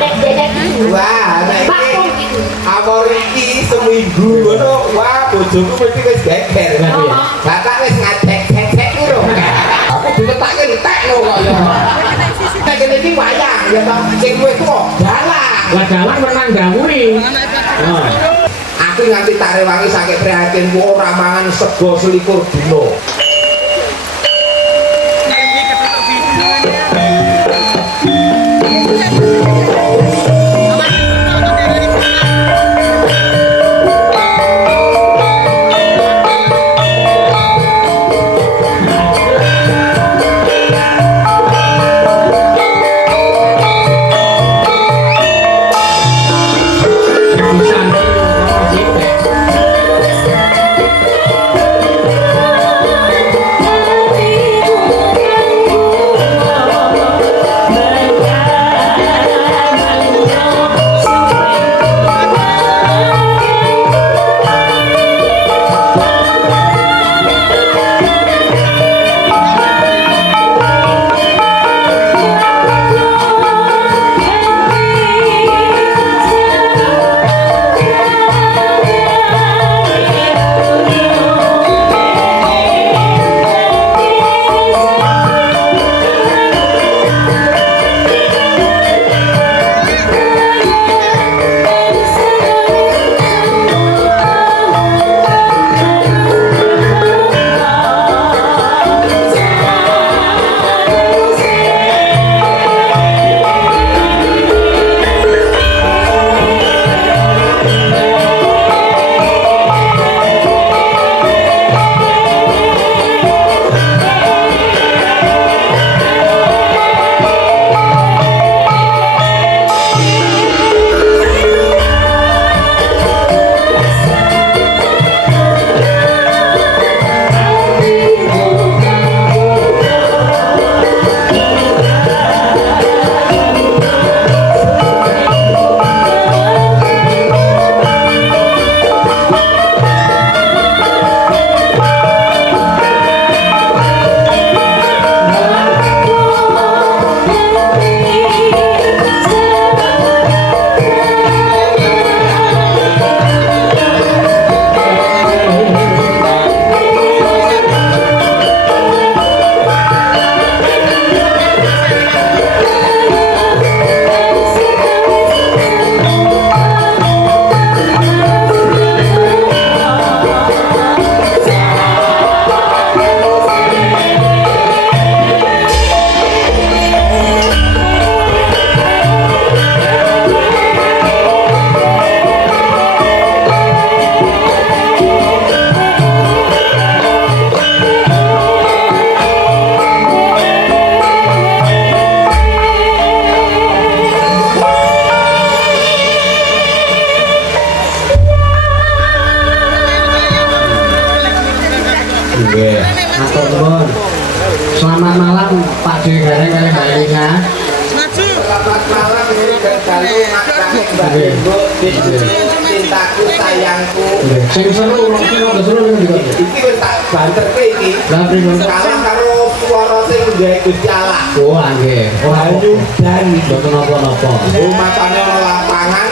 dedek wah nek bakung iki gitu awal iki seminggu ngono wah bojoku mesti wis geger bapak wis ngadek cek lho aku ditetakke entekno kok ya nek kene iki wayang ya ta sing luwih tuwa dalang lah dalang menang gawuri aku nganti tak rewangi saking prihatin ora mangan sego selikur dina Selamat malam Pak Dewi Gareng kali Mbak Elisa. Selamat malam ini bergalu makan Mbak Ibu cintaku sayangku. Sing seru udah seru juga. Iki wis tak banterke iki. Lah pripun? Kalah karo swara sing nggawe Gusti Allah. Oh nggih. Banyu dan Mboten napa-napa. oh matane ana lapangan.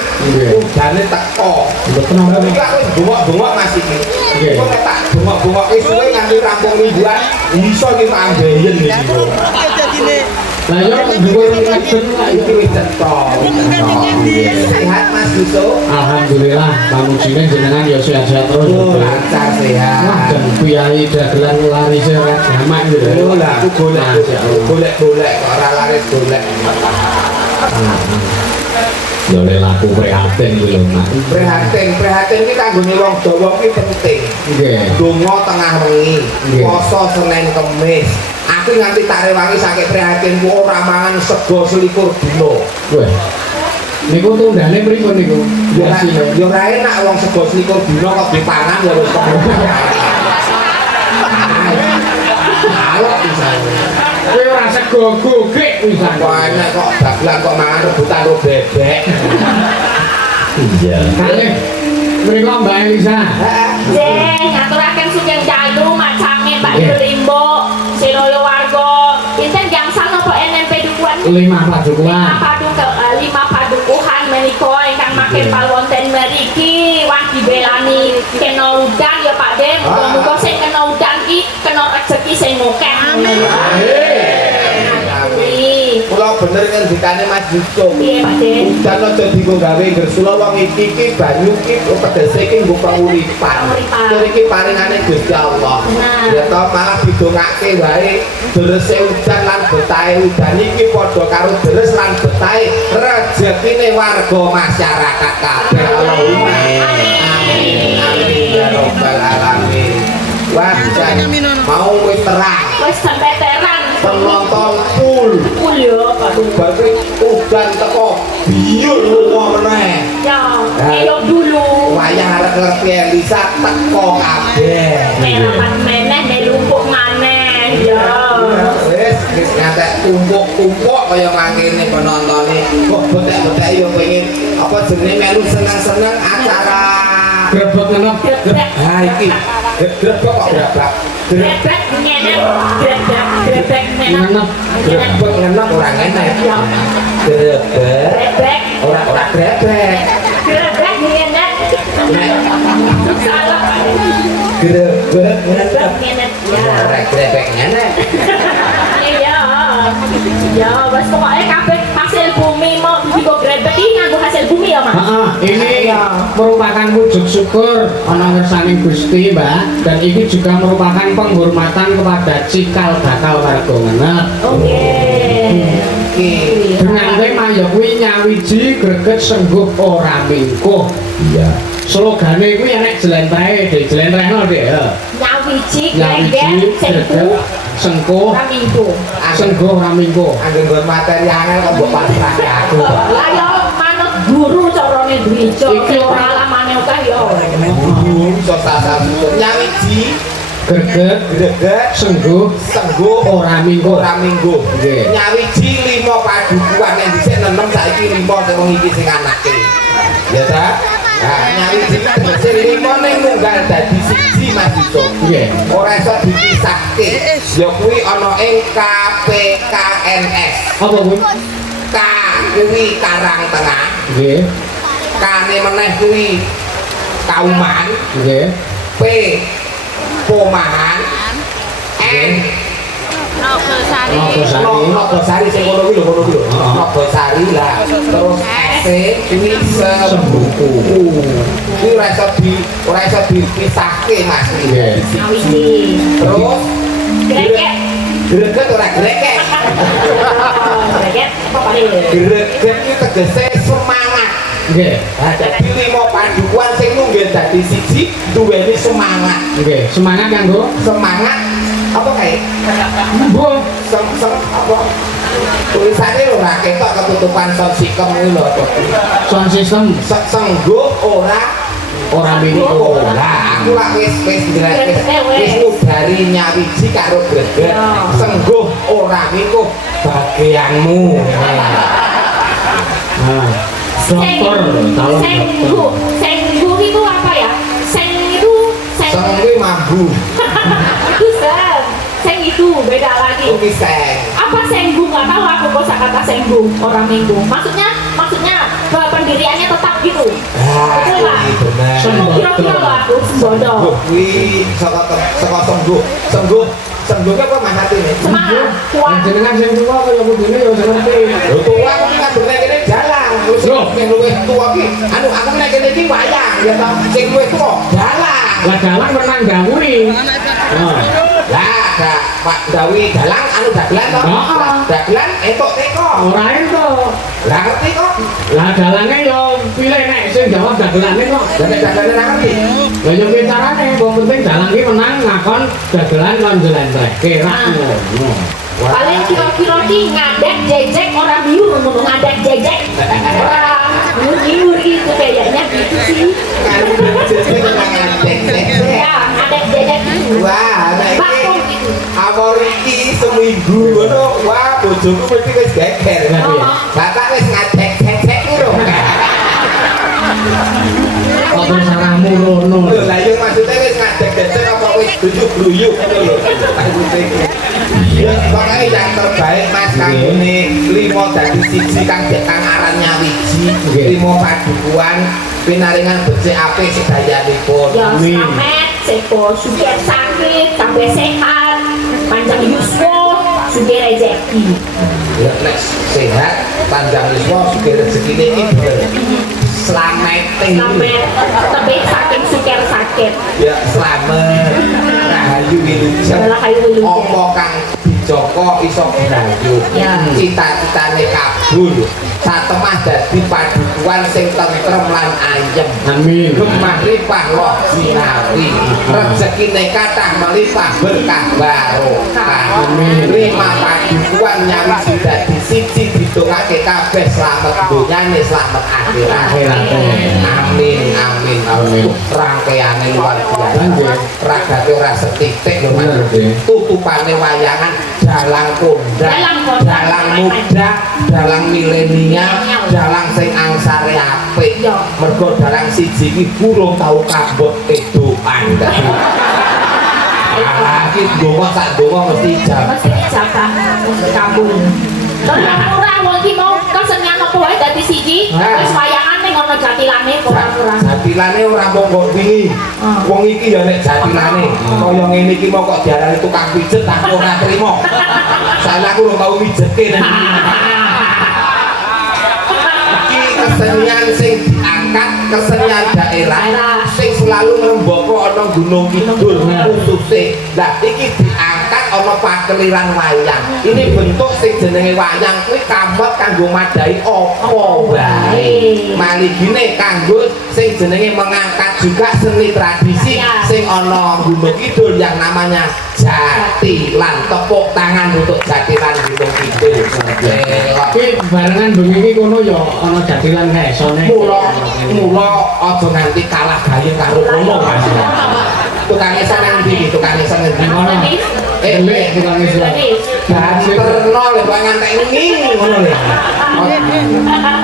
Udane teko. Mboten napa. Iki aku bengok-bengok Mas iki. Nggih. Kok nek tak bengok-bengok wis suwe nganti rampung mingguan iso iki tak ambeien iki. Lah yo dhuwur ngeten lah Iki wis cetok. Sehat Mas Yusuf. alhamdulillah pamujine jenengan ya sehat-sehat terus. Oh, lancar sehat. Dan piyai dagelan lari ora gamak gitu. Oh, lah aku golek kok ora laris golek. Yo le laku prihatin iki lho, Mas. Prihatin iki kanggone wong Jawa iki penting. Nggih. Donga tengah wengi, Nggih. poso Senin Kemis. Aku nganti tak rewangi saking prihatinku ora mangan sego selikur dina. Weh. Niku tundane pripun niku? Yo ora enak wong sego selikur dina kok dipangan ya wis kok. Alok pisan. Kowe ora sego gogek pisan. Wah, enak kok dagelan kok mangan rebutan karo bebek. Iya. Kalih mriku Mbak Elisa. Jeng, ngaturaken sugeng dalu macame Mbak Limbo, Siroyo Warga. Pinten gangsal napa NMP dukuan? 5 padukuan. 5 padukuan. kena udan ya Pak De, muga-muga sing kena udan ki kena rezeki sing akeh. Kula bener ngendikane Mas Yusuf. Piye Pak De? Udan aja dienggo gawe gresula wong iki banyu ki tegese iki nggo panguripan. Tur iki paringane Gusti Allah. Ya to malah didongake wae derese udan lan betahe udan iki padha karo deres lan betahe rezekine warga masyarakat kabeh. Allahumma amin. Amin ya rabbal alamin. Wah, mau wis terang. Wis sampai terang. Penonton full ya Pak. berarti udan teko biur lunga meneh Ya, elok dulu. wayah arek ngerti Elisa teko kabeh Melapan meneh nelumpuk maneh. Ya. wis ngantek tumpuk-tumpuk kaya mangkene penontonnya kok betek-betek yo pengen apa jenenge melu seneng-seneng acara Grebek ngenep. ha iki grebek kok grebek Grebek ngene, grebek ngene. Ngenep. grebek ngenep ora enak grebek Grebek, ora grebek grebek ngene. Salah Pak. grebek ngenep Grebek ngene. Ya. ora grebek ngenep Iya. Ya, wes pokoknya kabeh hasil bumi mau digo grebek iki nganggo hasil bumi ya, Mas. Ini merupakan wujud syukur ana ngersani Gusti, Mbak. Dan ini juga merupakan penghormatan kepada cikal bakal warga ngenep. Oke. Dengan tema ya kuwi nyawiji greget sengguh ora mingkuh. iya Slogane kuwi enek jlentreh, Dek, jlentrehno Dek ya. Nyawiji Nyawiji greget greget sengkuh raminggu. sengguh ora mingkuh. anggen nggon materi angel kok mbok pasrah aku Lah ya manut guru carane dwija. Iki ora alamane akeh ya. iso sasar nyawiji Greget greget sengguh sengguh ora mingkuh. ora minggu Nggih. nyawiji 5 padukuhan yang dhisik nenem saiki 5 sing wong iki sing anake ya ta nah nyawiji tegese 5 ning nunggal dadi siji Mas Yusuf Nggih. ora iso dipisahke ya kuwi ana ing KPKNS Apa kuwi? K kuwi Karang Tengah Nggih. K-ne meneh kuwi Kauman Nggih. P Pomahan N Nogosari sing ngono kuwi lho Nogosari lah terus S kuwi Sembuku kuwi ora iso dipisahke Mas Nggih. Nyawiji. terus Greget. greget ora grekek Greget apa kali? greget iki tegese semangat Nggih. nah dadi 5 padukuhan sing nunggil dadi siji duweni semangat Nggih. Semangat kanggo semangat apa kae mbuh apa tulisannya lho ora ketok ketutupan son sikem kuwi lho sound system sengguh ora minggu lah aku lak wis ngudari nyawiji karo greget sengguh ora minggu bagianmu nah dokter calon dokter Senggu itu apa ya? Seng itu seng kuwi mambu itu seng itu beda lagi. kuwi seng Apa senggu? Nggak tahu aku kosakata senggu orang minggu. Maksudnya pendiriannya tetap gitu. Betul nggak? kuwi bener Kira-kira loh aku bodoh. kuwi saka sengguh apa Mas Atine Semangat, kuat. jenengan sing tuwa kaya kudune ya ngerti. lho tuwa aku kan bener kene jalan wis sing luwih tuwa ki anu aku nek kene iki wayang ya ta sing luwih tuwa jalan Lah dalang menang gawuri. Nah, lah Pak Dawi dalang anu dagelan to Heeh. dagelan entuk teko ora ento. lah ngerti kok Lah dalange yo pilih nek sing jawab dagelane kok. dadi dagelane ra ngerti Lah yo piye carane? Wong penting dalang ki menang ngakon dagelan lan jelentrehke ra ngono. Paling kira-kira ki ngadek jejek orang biur ngono ngadek jejek. Orang biur itu kayaknya gitu sih. kan jadi Ya, ngadek jejek gitu. wah nek iki Bakung gitu. amor iki seminggu ngono wah bojoku mesti wis geger bapak wis ngadek cek lho Kok terus aramu rono. lho lah yo maksudnya wis ngadek apa wis tujuh bluyuk ya pokoknya yang terbaik mas kanggone 5 dari siji kang arannya wiji 5 padukuan pinaringan becik apik sedayanipun Ya slamet, seko sugih sakit, sampai sehat, panjang yuswa, sugih rezeki. ya nek sehat panjang yuswa sugih rezekine iki slamet Slamet, tebih saking sugih sakit. ya slamet rahayu wilujeng Adalah kayu wilujeng. apa kang dijoko iso berlanjut Ya. cita-citane kabul satemah dadi padukuan sing tentrem lan ayem Amin. gemah lipah loh sinawi rezekine kathah melimpah berkah barokah Amin. lima padukuan nyawiji dadi siji ditungake kabeh slamet donyane slamet akhirate amin amin amin rangkeane luar biasa ragate ora setitik lho Mas tutupane wayangan dalang kondang dalang muda dalang milenial dalang sing angsare apik mergo dalang siji iki burung tau kabut edokan iki donga sak donga mesti ijabah Mesti ijabah, mesti kabul. Tenang ora wong iki mau kesenian apa wae dadi siji, wis wayangan ning ana jatilane kok ora. jatilane ora monggo wingi wong iki ya nek jatilane kaya ngene iki mau kok diarani tukang pijet aku ora trimo saya aku ora tau mijetke nang iki kesenian sing diangkat kesenian daerah sing selalu ngrembaka ana Gunung Kidul khususé lah iki diangkat ana pakeliran wayang ini bentuk sing jenenge wayang kuwi kamot kanggo madai apa wae maligine kanggo sing jenenge mengangkat juga seni tradisi sing ana Gunung Kidul yang namanya jatilan tepuk tangan untuk jatilan Gunung Kidul Ki barengan bengi iki kono ya ana jatilan kaesone. mula aja nganti kalah gayeng karo kono Mas tukang esan nang ndi tukang esan nang ndi ngono Elek tukang iso. terno lho kok ngantek nging ngono lho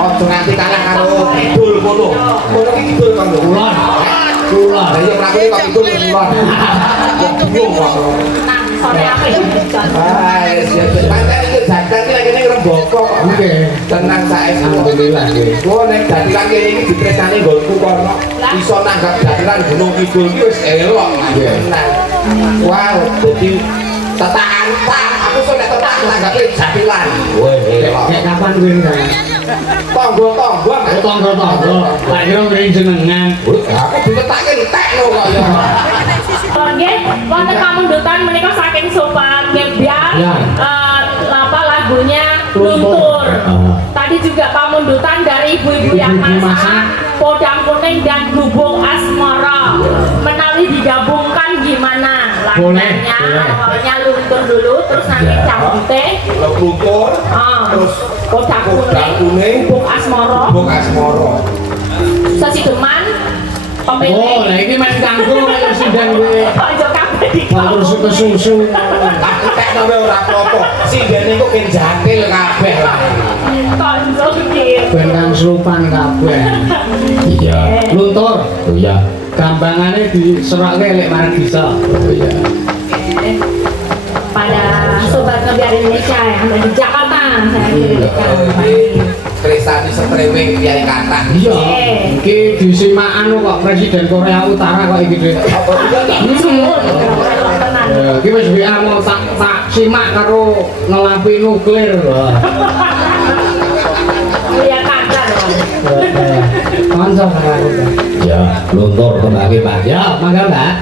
aja nganti kalah karo kidul kono kono iki kidul kan lho Kulon. Kulon. lah iya mlaku kok kidul kulon kok bingung kok Nah, sore apa ya? ah ya pancen iki jagat iki lagi ning Rembaka kok Nggih. tenang saiki Alhamdulillah nggih. oh nek jatilan kene iki ditresnani nggonku kono iso nanggap jatilan Gunung Kidul iki wis elok tenan wow dadi tetakan tak aku sok nek tetak nanggape jatilan wah elok Kayak kapan kuwi kan? tonggo-tonggo Oh, tonggo-tonggo. Lah kira ngene jenengan. aku ditetakke entekno kok ya Nggih, wonten pamundutan menika saking sopan biar Ya. apa lagunya luntur. Tadi juga pamundutan dari ibu-ibu yang Ibu-ibu masak. masak, podang kuning dan gubuk asmara. Menawi digabungkan gimana Boleh, lagunya? boleh. Awalnya luntur dulu, terus nanti cambute, luntur terus podang podang kuning gubuk asmara, buk asmara sesideman, Oh, pemilik. lah iki main kanggo kaya sindang kuwi. Ojo kabeh Terus digabung. kesusu. tak entekno wae ora apa-apa sindene kok gen jatil kabeh lah Konco gitu. Ben kang serupan kabeh. Iya. Luntur. Oh iya. Gampangane diserake lek marang bisa. Oh iya. Pada sobat ngebiar Indonesia yang ada di Jakarta saya kirimkan. prestasi strewing kiai kata Iya. Iki disimakan kok Presiden Korea Utara kok iki Dek. apa juga Tenan. Ya, iki wis WA mau tak simak karo ngelapi nuklir. Wah. Lihat kaca dong. Kanca karo. Ya, luntur kembali Pak. Ya, mangga Mbak.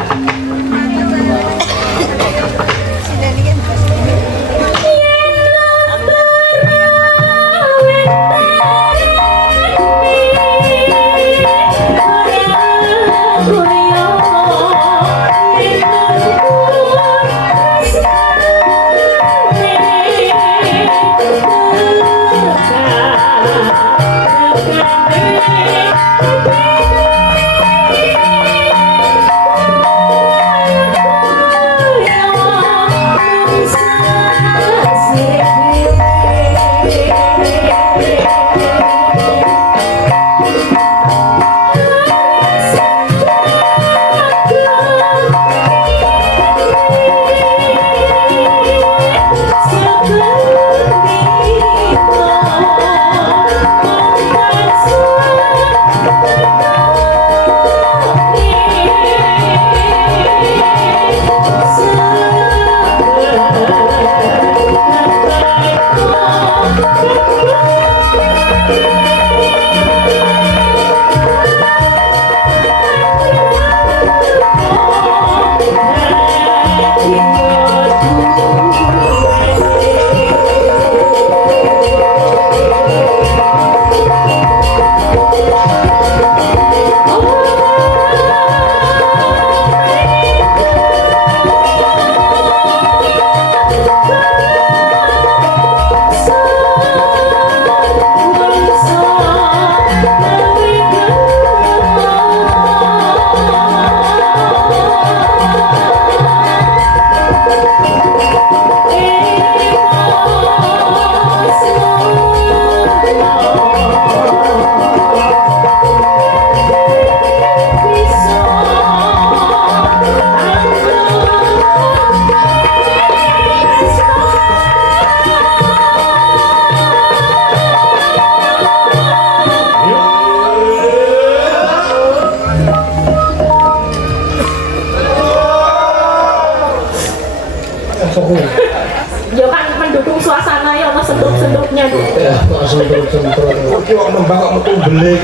sentrut-sentrut. Iki kok nembang kok metu mbelek.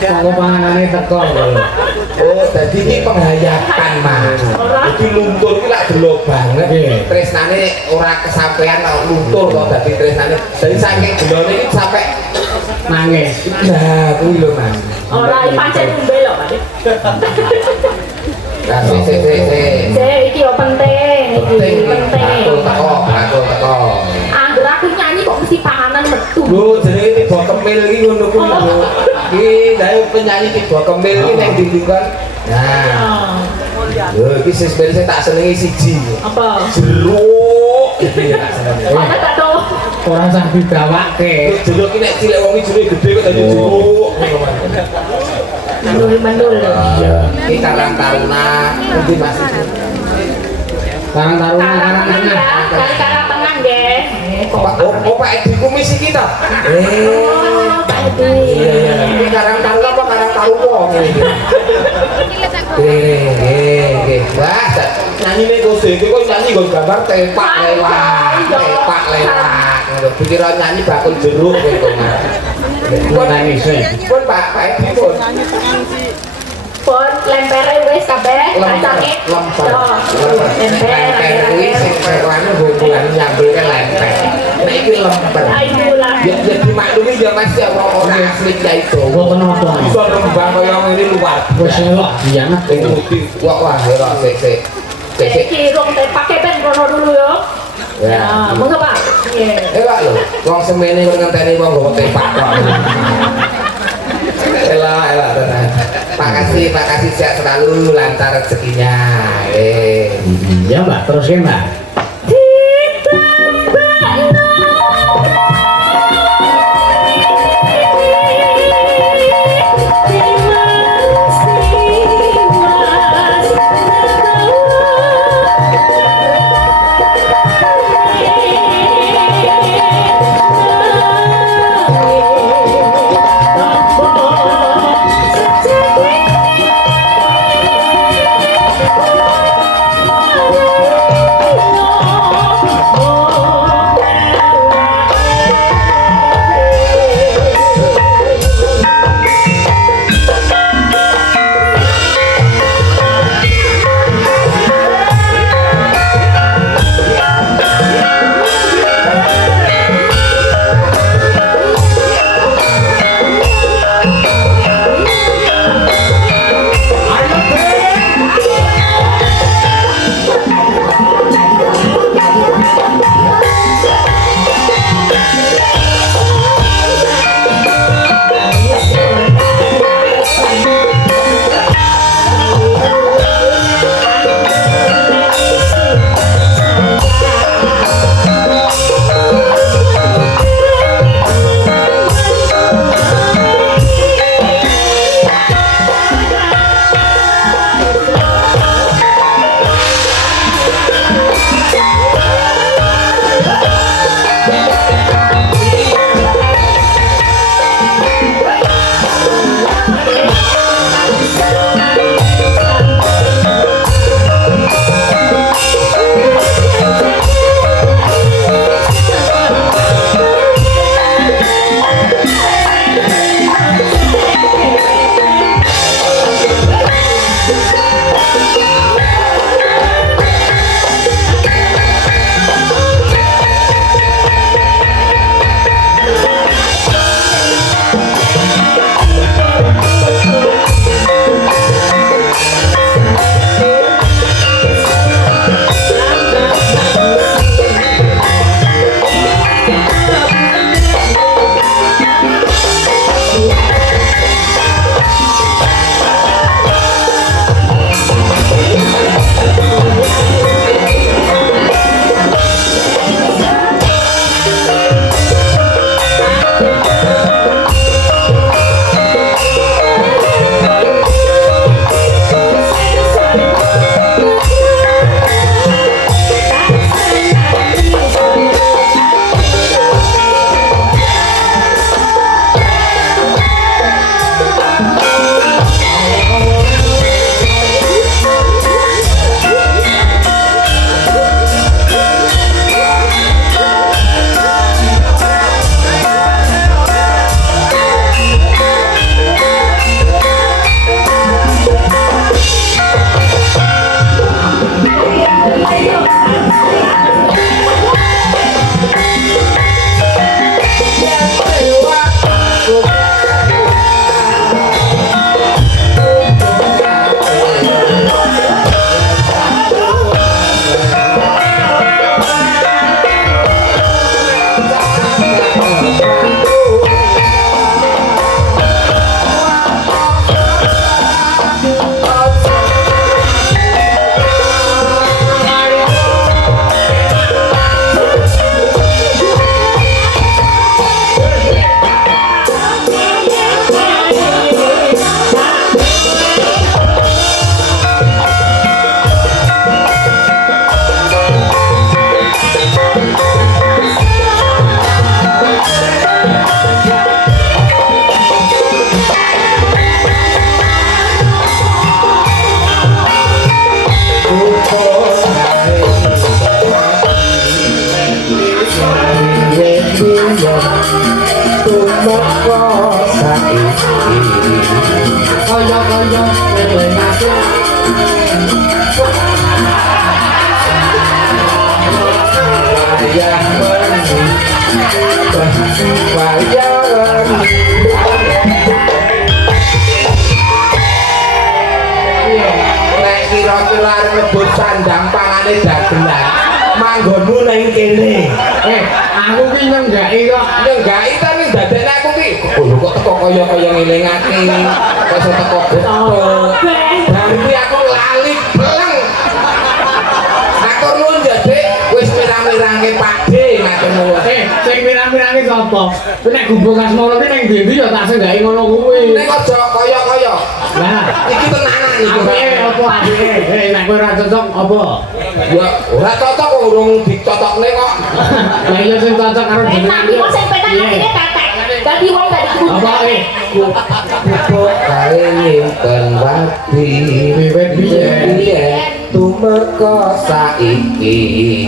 Kalau panganane teko lho. Oh, dadi iki penghayatan, Mas. Iki luntur iki lak delok banget. Tresnane ora kesampean kok luntur kok dadi tresnane. Dadi saking gelone iki sampe Nangis. nah kuwi lho, Mas. Ora pancen mbelok, Pak. Nah, sik. Iki yo penting, iki penting. Aku teko. Angger aku nyanyi kok mesti panganan metu. Lho, jenenge tiba kemil iki ngono kuwi lho. Iki dae penyanyi tiba kemil iki ning ndi kan. Nah, lho iki sebenarnya tak senengi siji. Apa? Jeruk. Iki tak senengi. Ana tak to? Ora usah didawake. Jeruk iki nek cilik wong iki jeruk gede kok dadi jeruk. Mandul. Iki Karang Taruna, endi Mas? Karang Taruna, Karang Tengah. Kali Karang Tengah nggih. Pak Edi kumis iki ta? Oh, Pak Edi. Iya. Iki Karang Taruna apa Karang Taruwa ngene. Nggih. Wah, nyanyi ning kose iki kok nyanyi nggon gambar tepak lewat. Ngono. Pikiran nyanyi bakul jeruk kowe kok. Kok nangis sih? Pun Pak Edi pun. Pun lempere wis kabeh, kacange. Lemper kuwi sing serane hubungan nyambel kan lemper. Nek iki lemper. Ayo lah. Ya dimaklumi ya Mas ya ora asli ya itu. Mboten apa. Iso nembang kaya ngene luar. Wis elok dianget Sing putih. Wah, ora sik. Iki rong pakai ben rono dulu yo. Ya, monggo Pak. Nggih. Pak lho, wong semene kok ngenteni wong nggo tepak kok. Elah tenan. Pak kasih sehat selalu, lancar rezekinya. Iya Mbak, teruskan Mbak. Oh meka saiki kaya-kaya ngelingake wayah wengi wayah wengi nek kira-kira arep ngebut sandang pangane dagelan manggonmu nang kene aku ki nyenggaki kok nyenggaki tapi dadekne aku ki lho kok teko kaya-kaya ngelingake kok iso teko getuk dan kuwi aku lali bleng matur nuwun Dik wis mirang-mirange Pakde matur nuwun sing mirang-mirange sapa kuwi nek gubuk asmara ki ning ndi ya tak senggaki ngono kuwi nek aja kaya-kaya lah iki tenanan iki apa adike nek kowe ora cocok apa ya ora cocok kok urung dicocokne kok lah iya sing cocok karo jenengan Nanti kok sing penak ini tetek. Dadi wong dari kudu. apa Kupuk kae nyimpen wati wiwit biyen tumeka saiki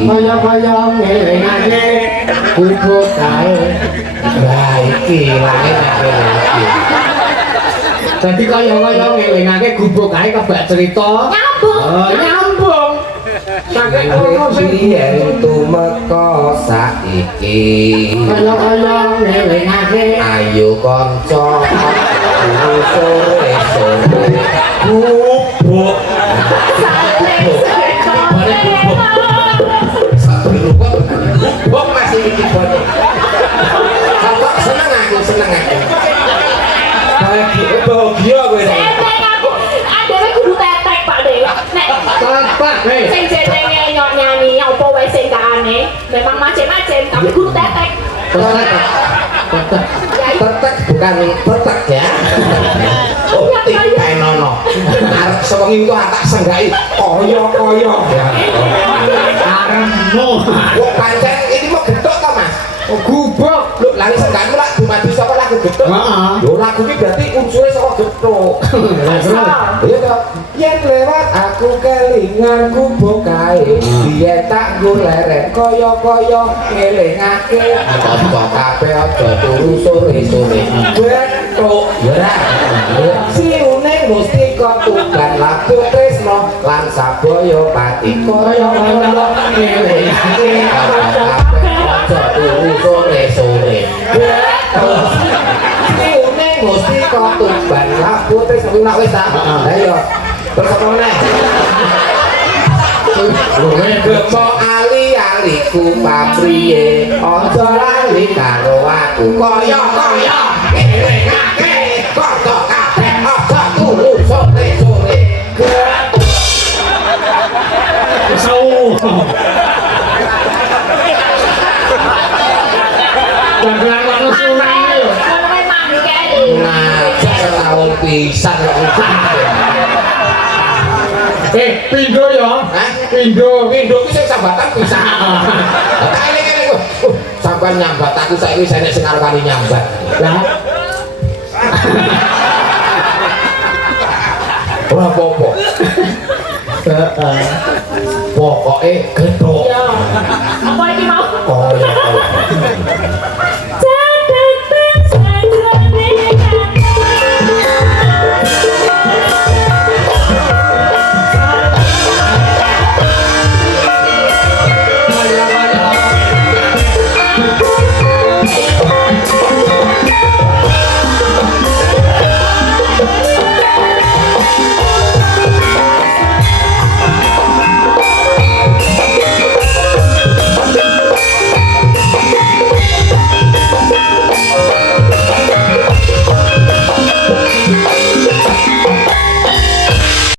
kaya-kaya ngelingake gubuk kae lah iki langit iki dadi kaya-kaya ngelingake gubuk kae kebak cerita Nyambung. nyambung saking kono sing biyen tumeka saiki kaya-kaya ngelingake ayo kanca sore-sore bubuk bubuk masih iki bodo kok seneng aku bahagia kowe Tetek aku. Adewe kudu tetek Pak De. Nek tepat sing jenenge nyok nyanyi apa wae sing kaane memang macem-macem tapi kudu tetek. tetek tetek bukan tetek ya oh tikai nono arep sewengi itu tak senggaki koyo-koyo ya karepmu kok pancen ini mau getuk to Mas gubuk lho lali senggakmu lak dumadi saka lagu getuk heeh lho lagu iki berarti unsure saka getuk lah terus iya to yen lewat aku kelingan gubuk kae biyen tak goleren koyo-koyo ngelingake kanca kabeh aja turu sore-sore betuk ya siune mesti kotukan lagu tresno lan saboyo pati koyo-koyo ngelingake kanca kabeh aja turu sore-sore betuk siune mesti kotukan lagu tresno nak wis ta ayo terus apa meneh Gemo ali-aliku papriye aja lali karo aku kaya-kaya ngelingake kanca kabeh aja turu sore-sore dagelan manusia yo Ngono wae mangke. ngajak setahun pisan kok pindho ya Hah? pindho Window ku sing sambatan bisa. Tak eling-eling kok. Sampai nyambat aku saiki wis enek sing arepane nyambat. lah Ora apa-apa. Pokoke gedhok. Ya. Apa iki mau